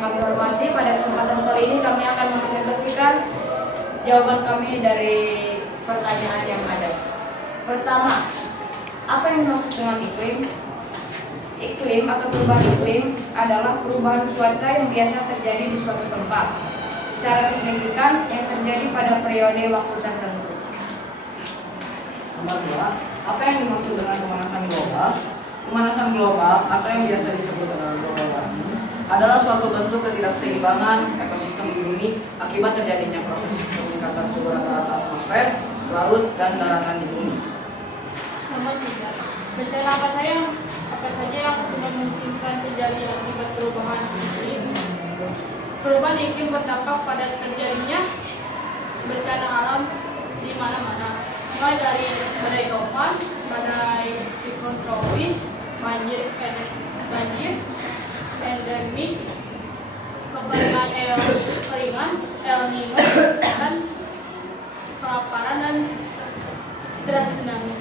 yang kami hormati, pada kesempatan kali ini kami akan mempresentasikan jawaban kami dari pertanyaan yang ada. Pertama, apa yang dimaksud dengan iklim? Iklim atau perubahan iklim adalah perubahan cuaca yang biasa terjadi di suatu tempat secara signifikan yang terjadi pada periode waktu tertentu. Nomor 2, apa yang dimaksud dengan pemanasan global? Pemanasan global atau yang biasa disebut dengan global warming adalah suatu bentuk ketidakseimbangan ekosistem di bumi akibat terjadinya proses peningkatan suhu rata-rata atmosfer, laut, dan daratan di bumi. Nomor 3, bencana apa saja yang memungkinkan terjadi akibat perubahan iklim? Perubahan iklim berdampak pada terjadinya bencana alam di mana-mana, mulai dari badai topan, badai siklon tropis, banjir endemik, kekeringan, El Nino, dan kelaparan dan deras tsunami.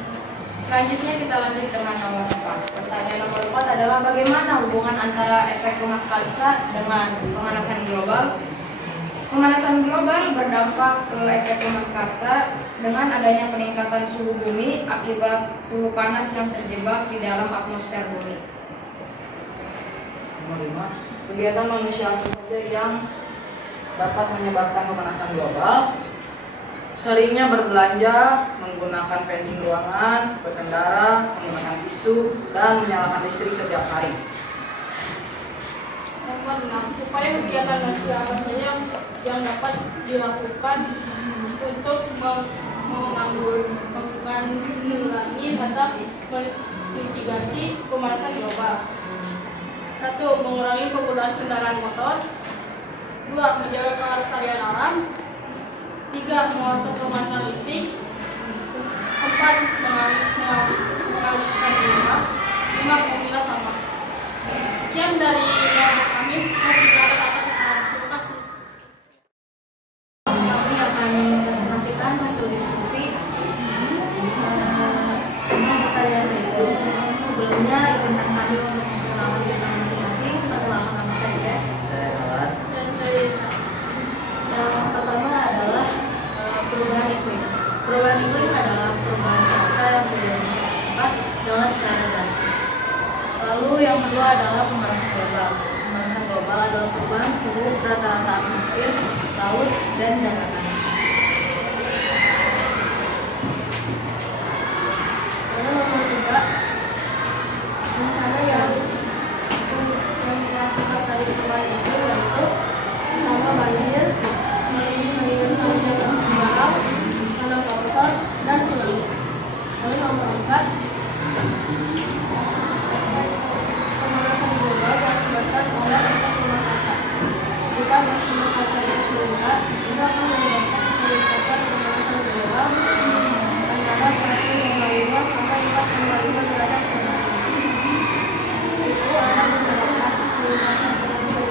Selanjutnya kita lanjut dengan nomor 4. Pertanyaan nomor 4 adalah bagaimana hubungan antara efek rumah kaca dengan pemanasan global? Pemanasan global berdampak ke efek rumah kaca dengan adanya peningkatan suhu bumi akibat suhu panas yang terjebak di dalam atmosfer bumi. Nomor 5, kegiatan manusia apa saja yang dapat menyebabkan pemanasan global? Seringnya berbelanja, menggunakan pending ruangan, berkendara, menggunakan tisu, dan menyalakan listrik setiap hari. Nomor 6, upaya kegiatan manusia apa saja yang dapat dilakukan untuk menanggulangi atau memitigasi pemanasan global. 1. Mengurangi penggunaan kendaraan motor. 2. Menjaga kelestarian alam. 3. Mengatur pemakaian listrik. 4. Mengalihkan limbah. 5. Memilah sampah. Sekian dari jawaban kami. Terima kasih. Kami akan presentasikan hasil diskusi tentang pertanyaan itu. Sebelumnya izinkan kami untuk memperkenalkan diri masing-masing. Perkenalkan nama saya Des. Saya Kawan. Dan saya Isa. Yang pertama adalah perubahan iklim. Perubahan iklim adalah perubahan cuaca yang terjadi di suatu tempat dengan secara drastis. Lalu yang kedua adalah pemanasan global. Pemanasan global adalah perubahan suhu rata-rata atmosfer, laut, dan daratan. Lalu nomor 3, bencana yang dilakukan dari perubahan iklim yaitu pertama banjir, tanah longsor, dan tsunami. Lalu nomor 4, pemanasan global diakibatkan oleh efek rumah kaca. Jika gas rumah kaca terus meningkat, itu akan menyebabkan peningkatan pemanasan global antara 1,5 sampai 4,5 derajat Celcius. Itu akan menyebabkan peningkatan pemanasan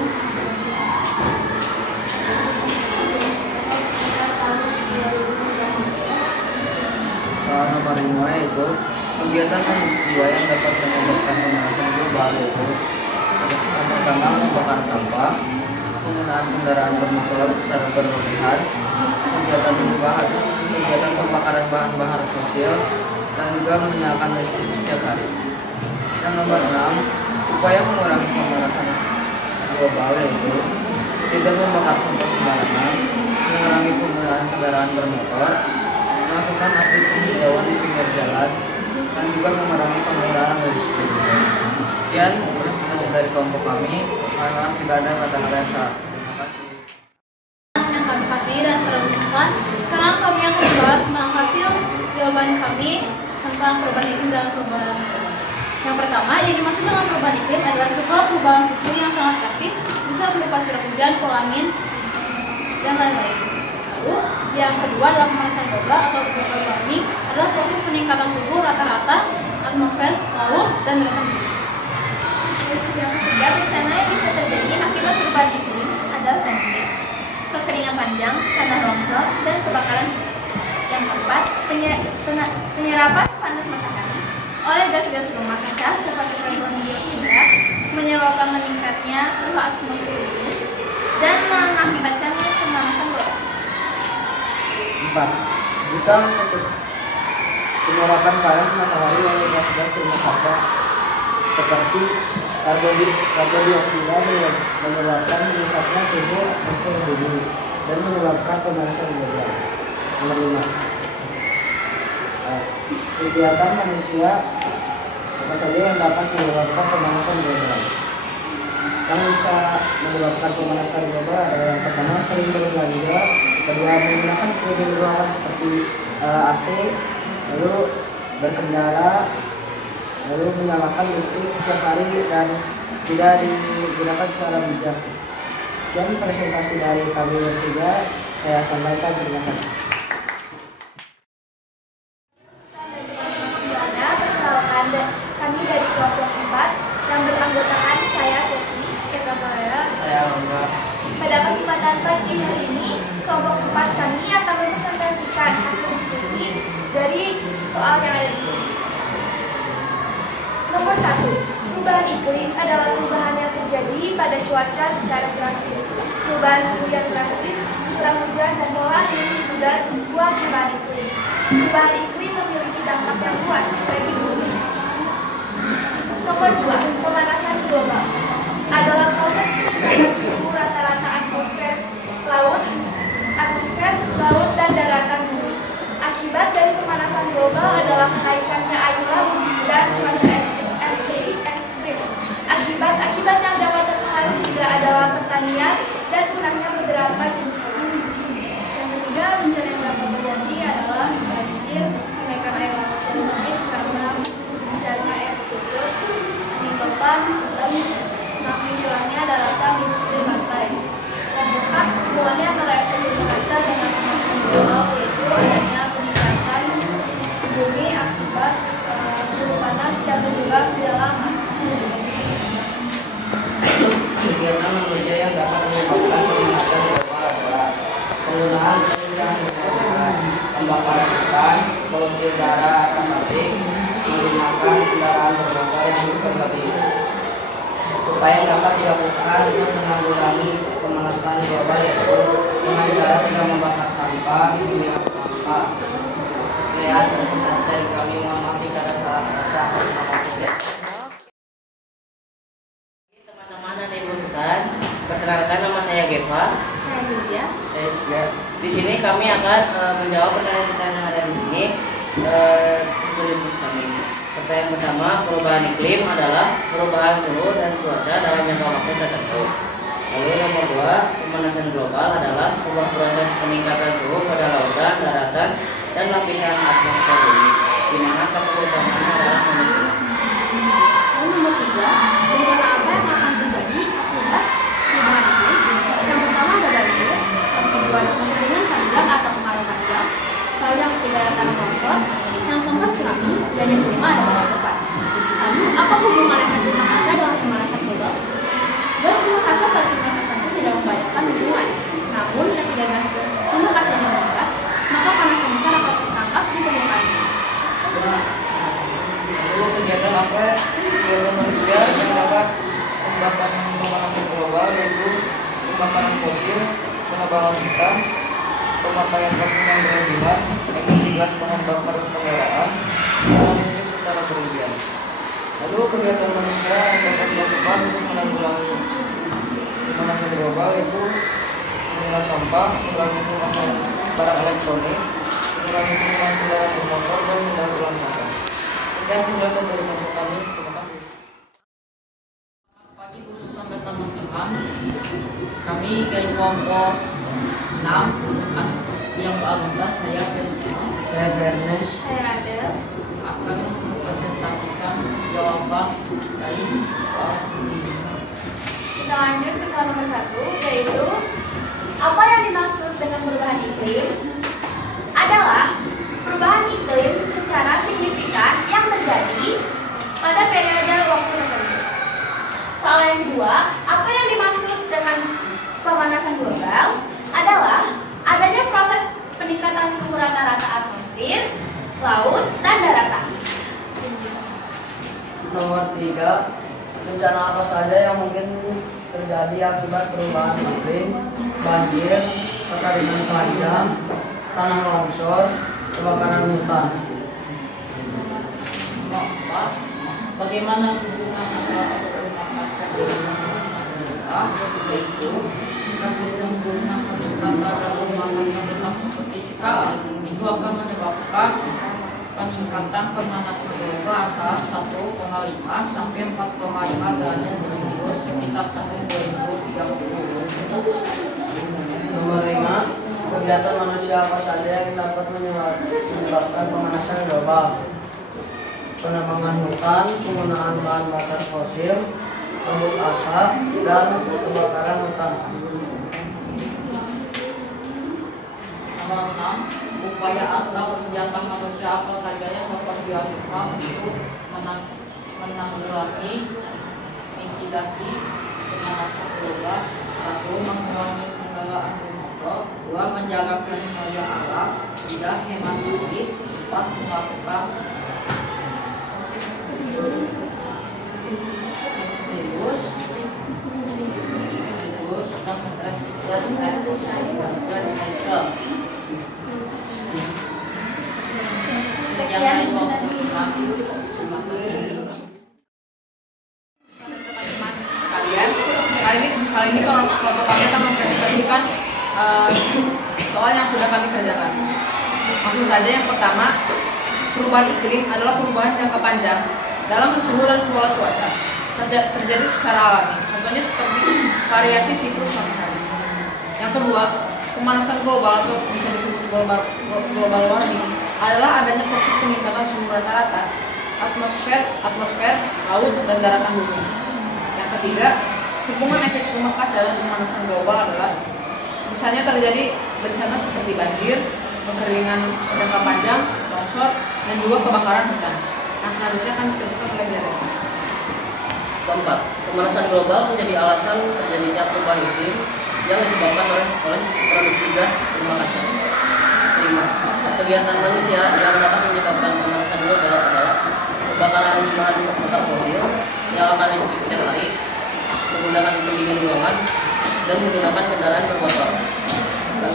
sekitar tahun 2020. Soal nomor 5 yaitu kegiatan manusia yang dapat menyebabkan pemanasan global yaitu yang pertama membakar sampah, penggunaan kendaraan bermotor secara berlebihan, kegiatan pembakaran bahan-bahan fosil, dan juga menyalakan listrik setiap hari. Yang nomor 6, upaya mengurangi pemanasan global yaitu tidak membakar sampah sembarangan, mengurangi penggunaan kendaraan bermotor, melakukan aksi penghijauan di pinggir jalan, dan juga mengurangi penggunaan listrik. Sekian presentasi dari kelompok kami. Mohon maaf jika ada kata-kata yang salah. Terima kasih. Yang kami kasih dan teruskan. Sekarang kami akan membahas tentang hasil jawaban kami tentang perubahan iklim dan perubahan global. Yang pertama, yang dimaksud dengan perubahan iklim adalah sebuah perubahan suhu yang sangat drastis, bisa berupa curah hujan, pola angin, dan lain-lain. Lalu, yang kedua adalah pemanasan global atau global warming adalah proses peningkatan suhu rata-rata atmosfer, laut, dan daratan bumi. Yang ketiga, bencana yang bisa terjadi akibat perubahan iklim adalah konflik, kekeringan panjang, tanah longsor, dan kebakaran hutan. Yang keempat, penyerapan panas matahari oleh gas-gas rumah kaca seperti karbon dioksida menyebabkan meningkatnya suhu atmosfer bumi dan mengakibatkan pemanasan global. 4. Jika penyerapan panas matahari oleh gas-gas rumah kaca seperti karbon dioksida menyebabkan meningkatnya suhu atmosfer bumi dan menyebabkan pemanasan global. Nomor 5. Kegiatan manusia apa saja yang dapat menyebabkan pemanasan global. Yang bisa menyebabkan pemanasan global adalah yang pertama sering berolahraga, kedua menggunakan pendingin ruangan seperti AC, lalu berkendara, lalu menyalakan listrik setiap hari dan tidak digunakan secara bijak. Sekian presentasi dari kami bertiga, saya sampaikan, terima kasih. Perkenalkan, kami dari kelompok 4 yang beranggotakan saya Teti, Saya Longga. Pada kesempatan pagi hari ini, kelompok 4 kami akan mempresentasikan hasil diskusi dari soal yang ada di sini. Nomor 1, perubahan iklim adalah perubahan yang terjadi pada cuaca secara drastis. Perubahan suhu yang drastis, curah hujan dan pola angin juga sebuah perubahan iklim. Perubahan iklim memiliki dampak yang luas bagi bumi. Nomor 2, pemanasan global adalah proses peningkatan suhu rata-rata atmosfer, laut, dan daratan bumi. Akibat dari pemanasan global adalah kenaikannya air laut dan cuaca ekstrim. Akibat yang dapat terpengaruh juga adalah pertanian dan kurangnya beberapa jenis tanaman. Yang ketiga, bencana yang dapat terjadi adalah banjir, kenaikan air laut dan naik karena bencana es kutub, angin topan, dan semakin hilangnya daratan di pesisir pantai. Yang keempat, hubungannya antara efek rumah kaca dengan pemanasan global, yaitu adanya peningkatan bumi akibat suhu panas yang berubah tidak lama. Kegiatan manusia yang dapat menyebabkan pemanasan global adalah penggunaan senjata nuklir, pembakaran hutan, polusi udara asap pabrik, menggunakan kendaraan bermotor yang berbagi. Upaya yang dapat dilakukan untuk menanggulangi pemanasan global yaitu dengan cara tidak membakar sampah, memilah sampah. Sekian presentasi dari kami, mohon maaf jika ada salah kata. Terima kasih. Teman-teman dan ibu Susan, perkenalkan nama saya Geva. Saya Lucia. Saya Sya. Di sini kami akan menjawab pertanyaan-pertanyaan yang ada di sini. Diskusi kami. Pertanyaan pertama, perubahan iklim adalah perubahan suhu dan cuaca dalam jangka waktu tertentu. Lalu nomor 2, pemanasan global adalah sebuah proses peningkatan suhu pada lautan, daratan, dan lapisan atmosfer bumi, di mana tokoh utamanya adalah manusia. Dan nomor 3, bencana apa yang akan terjadi akibat perubahan iklim? Yang pertama ada banjir, yang kedua ada kemungkinan panjang atau kemarau panjang, lalu yang ketiga ada tanah longsor, yang keempat tsunami, dan yang kelima ada badai lebat. Lalu apa hubungan efek rumah kaca dengan pemanasan global? Gas rumah kaca pada tingkat tertentu tidak membahayakan lingkungan, namun ketika gas rumah kaca meningkat, maka panas yang besar akan tertangkap di permukaannya. Lalu kegiatan apa kegiatan manusia yang dapat menyebabkan pemanasan global yaitu pembakaran fosil, penebangan hutan, pemakaian karbon yang berlebihan, emisi gas bahan bakar kendaraan, dan listrik secara berlebihan. Lalu kegiatan manusia yang dapat dilakukan untuk menanggulangi pemanasan global yaitu memilah sampah, mengurangi penggunaan barang elektronik, mengurangi penggunaan kendaraan bermotor, dan mendaur ulang sampah. Sekian penjelasan dari masa kami. Terima kasih. Pagi khusus untuk teman-teman, kami dari kelompok 6 yang beranggota saya Fairness Saya Adel. akan mempresentasikan jawaban dari soal ini. Kita lanjut ke soal nomor 1, yaitu apa yang dimaksud dengan perubahan iklim? Adalah perubahan iklim secara signifikan yang terjadi pada periode waktu tertentu. Soal yang kedua, apa yang dimaksud dengan pemanasan global? Adalah adanya proses peningkatan suhu rata-rata atmosfer, laut, dan daratan. Nomor 3, bencana apa saja yang mungkin terjadi akibat perubahan iklim, banjir, kekeringan panjang, tanah longsor, kebakaran hutan. Bagaimana hubungan antara rumah kaca yaitu jika sesungguhnya peningkatan dalam masa tetap seperti sekarang itu akan menyebabkan peningkatan pemanasan global atas 1,5 sampai 4,5 derajat Celcius sekitar tahun 2030. Nomor 5. Kegiatan manusia apa saja yang dapat menyebabkan pemanasan global? Penebangan hutan, penggunaan bahan bakar fosil, kabut asap, dan kebakaran hutan. Nomor 6. Upaya atau kegiatan manusia apa saja yang dapat dilakukan untuk menanggulangi mitigasi pemanasan global. 1. Mengurangi kendaraan bermotor. 2. Menjaga kelestarian alam. 3. Hemat listrik. 4. Melakukan Sekian lain Teman-teman sekalian, kali ini kelompok kami akan mempresentasikan soal yang sudah kami kerjakan. Langsung saja, yang pertama, perubahan iklim adalah perubahan jangka panjang dalam suhu dan pola cuaca terjadi secara alami. Contohnya seperti variasi siklus matahari. Yang kedua, pemanasan global atau bisa disebut global warming adalah adanya proses peningkatan suhu rata-rata atmosfer, laut, dan daratan bumi. Yang ketiga, hubungan efek rumah kaca dan pemanasan global adalah misalnya terjadi bencana seperti banjir, kekeringan jangka panjang, longsor, dan juga kebakaran hutan. Nah, selanjutnya akan diteruskan oleh Derek. Keempat, pemanasan global menjadi alasan terjadinya perubahan iklim yang disebabkan oleh produksi gas rumah kaca. 5. Kegiatan manusia yang dapat menyebabkan pemanasan global adalah pembakaran bahan bakar fosil, menyalakan listrik setiap hari, menggunakan pendingin ruangan, dan menggunakan kendaraan bermotor. 6.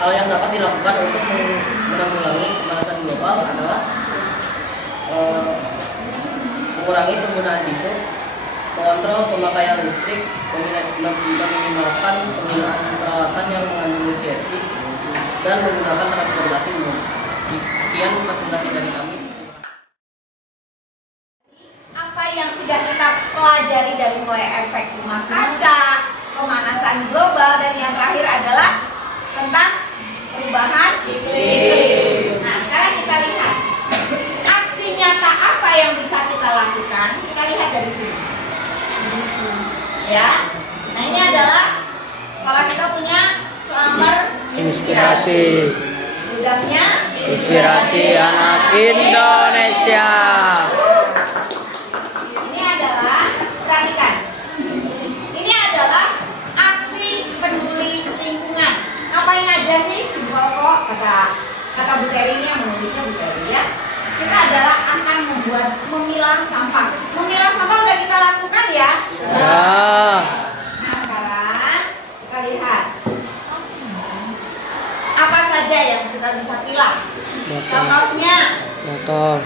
Hal yang dapat dilakukan untuk menanggulangi pemanasan global adalah mengurangi penggunaan diesel, mengontrol pemakaian listrik, meminimalkan penggunaan peralatan yang mengandung CFC, dan menggunakan transportasi umum. Sekian presentasi dari kami. Apa yang sudah kita pelajari dari mulai efek rumah kaca, pemanasan global, dan yang terakhir adalah tentang perubahan iklim. Nah, sekarang kita lihat aksi nyata apa yang bisa kita lakukan. Kita lihat dari sini. Ya. Nah, ini adalah sekolah kita punya selambar inspirasi. Gudangnya Inspirasi Anak Indonesia. Ini adalah, perhatikan, ini adalah aksi peduli lingkungan. Ngapain aja sih? Simpel kok, kata Bu Teri ini, yang menulisnya Bu Teri ya. Kita adalah akan memilah sampah. Memilah sampah udah kita lakukan ya? Ya. Nah, sekarang kita lihat apa saja yang kita bisa pilah. Contohnya botol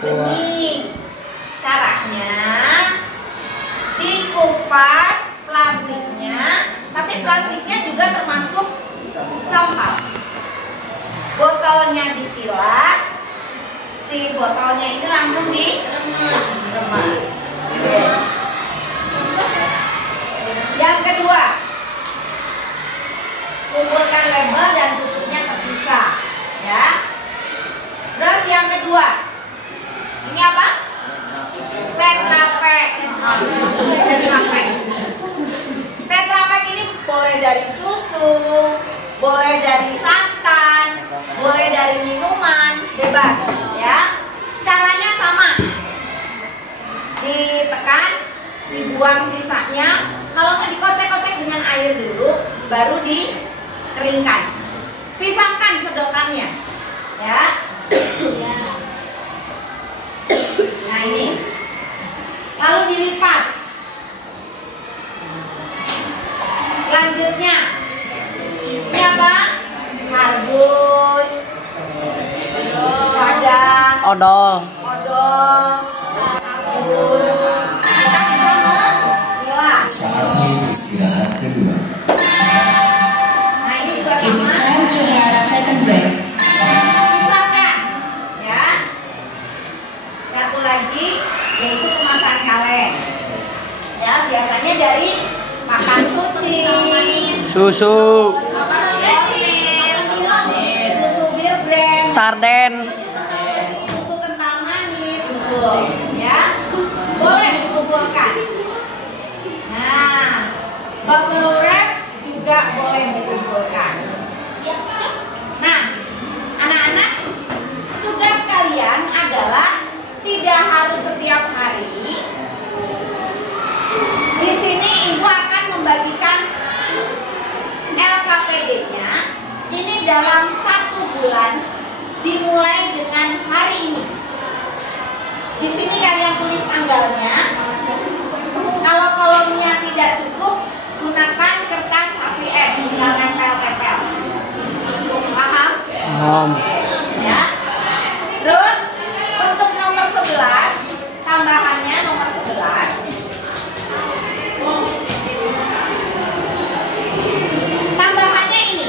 bening. Caranya dikupas plastiknya, tapi plastiknya juga termasuk sampah. Botolnya dipilah, si botolnya ini langsung diremas. Yes. Yang kedua, kumpulkan label dan tutupnya terpisah, ya. Terus yang kedua, ini apa? Tetra Pak. Tetra Pak ini boleh dari susu, boleh dari santan, boleh dari minuman, bebas, ya. Caranya sama. Ditekan, dibuang sisanya. Kalau nggak dikocek-kocek dengan air dulu, baru dikeringkan. Pisahkan sedotannya, ya. Nah, ini lalu dilipat Odol. Odol, sabun. Kita bisa memilah. Saatnya istirahat kedua. Nah, ini juga sama. Pisahkan, ya. Satu lagi yaitu kemasan kaleng. Ya, biasanya dari makan kucing, Susu. susu bir brand, Sarden. susu kental manis, gitu, ya. Boleh dikumpulkan. Nah, bubble wrap juga boleh dikumpulkan. Nah, anak-anak, tugas kalian adalah tidak harus setiap hari. Di sini ibu akan membagikan LKPD-nya. Ini dalam 1 bulan dimulai dengan hari ini. Di sini kalian tulis tanggalnya. Kalau kolomnya tidak cukup, gunakan kertas HVS, tinggal tempel-tempel. Paham? Paham. Oke, ya. Terus untuk nomor 11, tambahannya nomor 11. Tambahannya ini,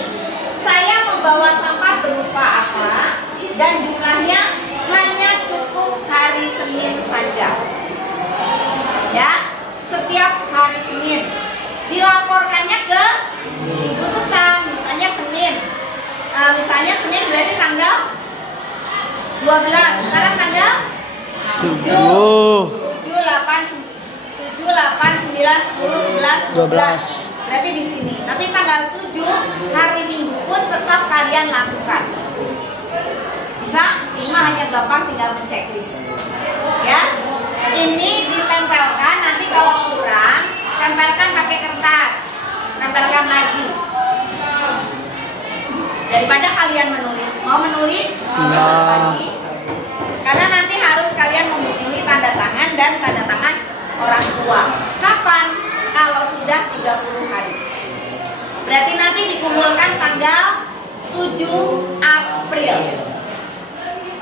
saya membawa sampah berupa apa dan jumlahnya hanya cukup hari Senin saja. Ya, setiap hari Senin. Dilaporkannya ke Ibu Susan, misalnya Senin. Misalnya Senin berarti tanggal 12. Sekarang tanggal 7, 8, 9, 10, 11, 12. Berarti di sini. Tapi tanggal 7 hari Minggu pun tetap kalian lakukan. Bisa? 5 hanya gampang, tinggal menceklis. Ya. Ini ditempelkan, nanti kalau kurang tempelkan pakai kertas. Tempelkan lagi. Daripada kalian menulis. Mau menulis? Menulis lagi. Karena nanti harus kalian memenuhi tanda tangan dan tanda tangan orang tua. Kapan? Kalau sudah 30 hari. Berarti nanti dikumpulkan tanggal 7 April.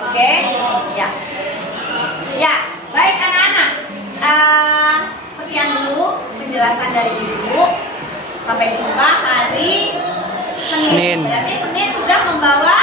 Oke? Ya. Ya, baik anak-anak. Sekian dulu penjelasan dari Ibu. Sampai jumpa hari Senin. Berarti Senin sudah membawa